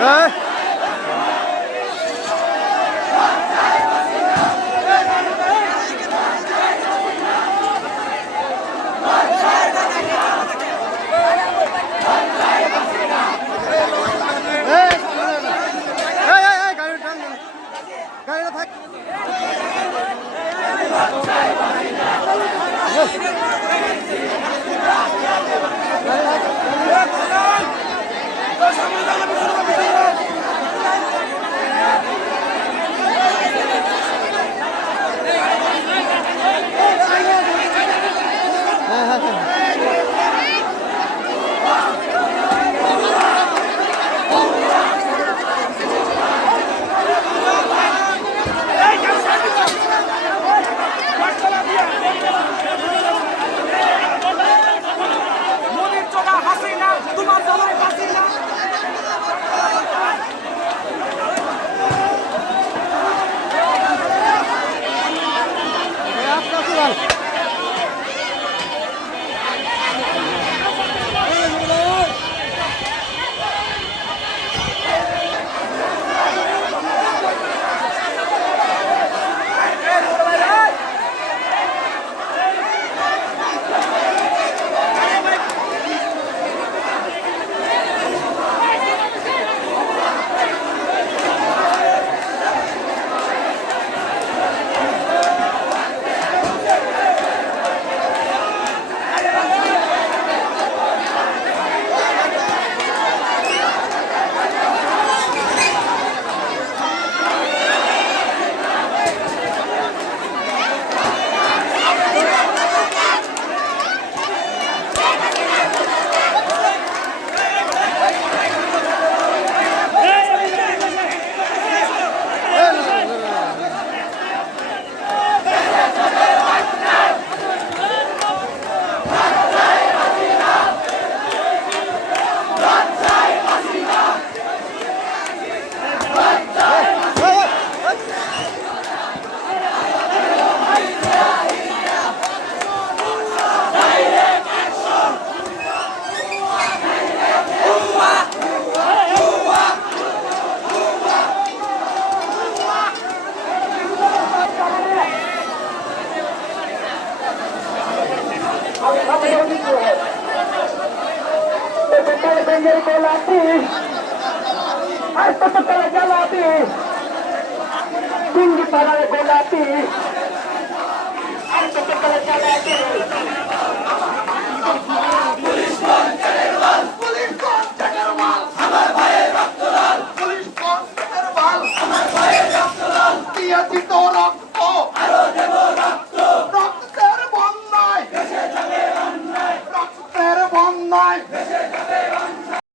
হ্যাঁ? Yeah. ব্যাঙ্গের গোলাপি আর কত তারা জ্বালাপি ডিঙ্গি পাড়ার গোলাপি আর কত তারা জ্বালাপি